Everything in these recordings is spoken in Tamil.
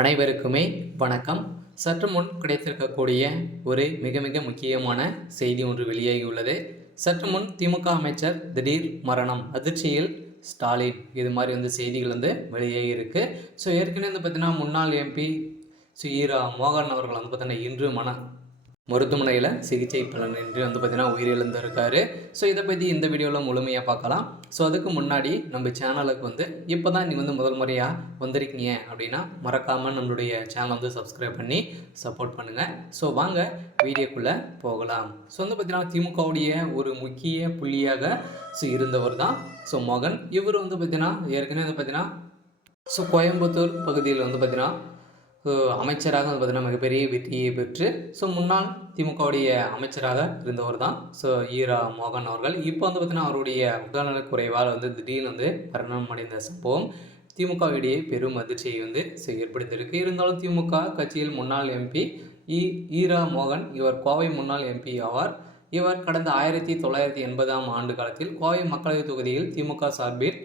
அனைவருக்குமே வணக்கம். சற்று முன் கிடைத்திருக்கக்கூடிய ஒரு மிக மிக முக்கியமான செய்தி ஒன்று வெளியாகியுள்ளது. சற்று முன் திமுக அமைச்சர் திடீர் மரணம், அதிர்ச்சியில் ஸ்டாலின், இது மாதிரி செய்திகள் வெளியாகி இருக்கு. ஸோ ஏற்கனவே பார்த்தீங்கன்னா முன்னாள் எம்பி ஈரா மோகன் அவர்கள் பார்த்தீங்கன்னா இன்று மருத்துவமனையில் சிகிச்சை பலனின்றி பார்த்தீங்கன்னா உயிரிழந்திருக்காரு. ஸோ இதை பற்றி இந்த வீடியோவில் முழுமையாக பார்க்கலாம். ஸோ அதுக்கு முன்னாடி நம்ம சேனலுக்கு இப்போ தான் நீங்கள் முதல் முறையாக வந்திருக்கீங்க அப்படின்னா மறக்காமல் நம்மளுடைய சேனலை சப்ஸ்கிரைப் பண்ணி சப்போர்ட் பண்ணுங்கள். ஸோ வாங்க வீடியோக்குள்ளே போகலாம். ஸோ பார்த்தீங்கன்னா திமுகவுடைய ஒரு முக்கிய புள்ளியாக இருந்தவர் தான் மோகன். இவர் பார்த்தீங்கன்னா ஏற்கனவே பார்த்தீங்கன்னா கோயம்புத்தூர் பகுதியில் பார்த்தீங்கன்னா அமைச்சராக பார்த்தீங்கன்னா மிகப்பெரிய வெற்றியை பெற்று முன்னாள் திமுகவுடைய அமைச்சராக இருந்தவர் தான் ஈரா மோகன் அவர்கள். இப்போ பார்த்தீங்கன்னா அவருடைய உடல்நலக் குறைவால் திடீர்னு மரணம் அடைந்த சம்பவம் திமுகவிடையே பெரும் அதிர்ச்சியை ஏற்படுத்தியிருக்கு. இருந்தாலும் திமுக கட்சியில் முன்னாள் எம்பி ஈரா மோகன், இவர் கோவை முன்னாள் எம்பி ஆவார். இவர் கடந்த 1980ஆம் ஆண்டு காலத்தில் கோவை மக்களவைத் தொகுதியில் திமுக சார்பில்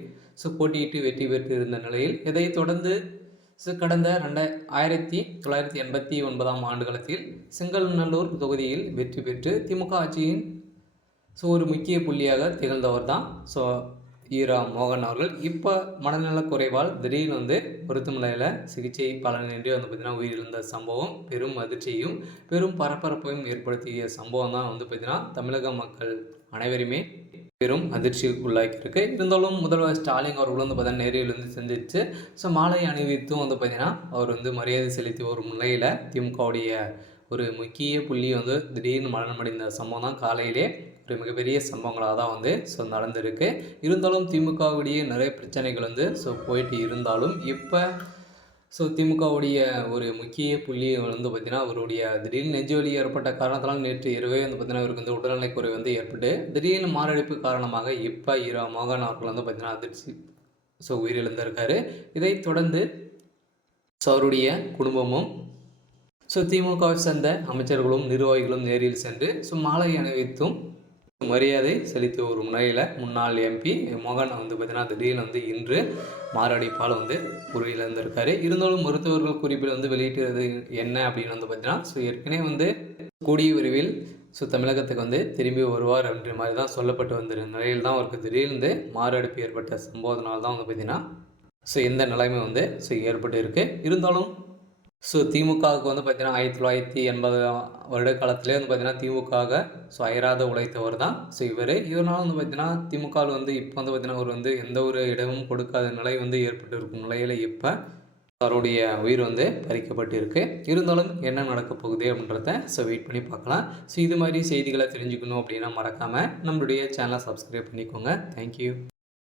போட்டியிட்டு வெற்றி பெற்றிருந்த நிலையில் இதைத் தொடர்ந்து கடந்த 1989ஆம் ஆண்டு காலத்தில் சிங்கநல்லூர் தொகுதியில் வெற்றி பெற்று திமுக ஆட்சியின் ஒரு முக்கிய புள்ளியாக திகழ்ந்தவர் தான் ஈரா மோகன் அவர்கள். இப்போ மனநலக் குறைவால் திடீர்னு மருத்துவமனையில் சிகிச்சை பலனின்றி பார்த்தீங்கன்னா உயிரிழந்த சம்பவம் பெரும் அதிர்ச்சியையும் பெரும் பரபரப்பையும் ஏற்படுத்திய சம்பவம் தான் பார்த்தீங்கன்னா தமிழக மக்கள் அனைவருமே பெரும் அதிர்ச்சிக்கு உள்ளாக்கியிருக்கு. இருந்தாலும் முதல்வர் ஸ்டாலின் அவர்கள் பார்த்தீங்கன்னா நேரில் சந்தித்து மாலை அணிவித்தும் பார்த்தீங்கன்னா அவர் மரியாதை செலுத்தி வரும் நிலையில் திமுகவுடைய ஒரு முக்கிய புள்ளி திடீர்னு மரணமடைந்த சம்பவம் தான் காலையிலே ஒரு மிகப்பெரிய சம்பவங்களாக தான் நடந்திருக்கு. இருந்தாலும் திமுகவுடைய நிறைய பிரச்சனைகள் போயிட்டு இருந்தாலும் இப்போ திமுகவுடைய ஒரு முக்கிய புள்ளி பார்த்தீங்கன்னா அவருடைய திடீர்னு நெஞ்சுவலி ஏற்பட்ட காரணத்தால் நேற்று இரவே பார்த்தீங்கன்னா இவருக்கு உடல்நலைக்குறை ஏற்பட்டு திடீர்னு மாரடைப்பு காரணமாக இப்போ ஈரா மோகன் அவர்கள் பார்த்தீங்கன்னா அதிர்ச்சி உயிரிழந்திருக்காரு. இதைத் தொடர்ந்து அவருடைய குடும்பமும் திமுகவை சேர்ந்த அமைச்சர்களும் நிர்வாகிகளும் நேரில் சென்று மாலை அணிவித்தும் மரியாதை செலுத்தி வரும் நிலையில் முன்னாள் எம்பி மோகன் பார்த்தீங்கன்னா திடீர்னு இன்று மாரடைப்பால் உயிரிழந்திருக்காரு. இருந்தாலும் மருத்துவர்கள் குறிப்பில் வெளியிட்டது என்ன அப்படின்னு பார்த்தீங்கன்னா ஏற்கனவே கூடிய விரைவில் தமிழகத்துக்கு திரும்பி வருவார் அப்படின்ற மாதிரி தான் சொல்லப்பட்டு வந்திருந்த நிலையில் தான் அவருக்கு திடீர்னு மாரடைப்பு ஏற்பட்ட சம்பவத்தினால தான் பார்த்தீங்கன்னா இந்த நிலைமை ஏற்பட்டு இருக்கு. இருந்தாலும் திமுகவுக்கு பார்த்தீங்கன்னா 1980 வருட காலத்திலே பார்த்தீங்கன்னா திமுகவுக்காக அயராத உழைத்தவர் தான் இவரால் பார்த்தீங்கன்னா திமுகவில் இப்போ பார்த்தீங்கன்னா அவர் எந்த ஒரு இடமும் கொடுக்காத நிலை ஏற்பட்டு இருக்கும் நிலையில் இப்போ அவருடைய உயிர் பறிக்கப்பட்டு இருக்கு. இருந்தாலும் என்ன நடக்க போகுது அப்படின்றத வெயிட் பண்ணி பார்க்கலாம். இது மாதிரி செய்திகளை தெரிஞ்சுக்கணும் அப்படின்னா மறக்காமல் நம்மளுடைய சேனலை சப்ஸ்கிரைப் பண்ணிக்கோங்க. தேங்க்யூ.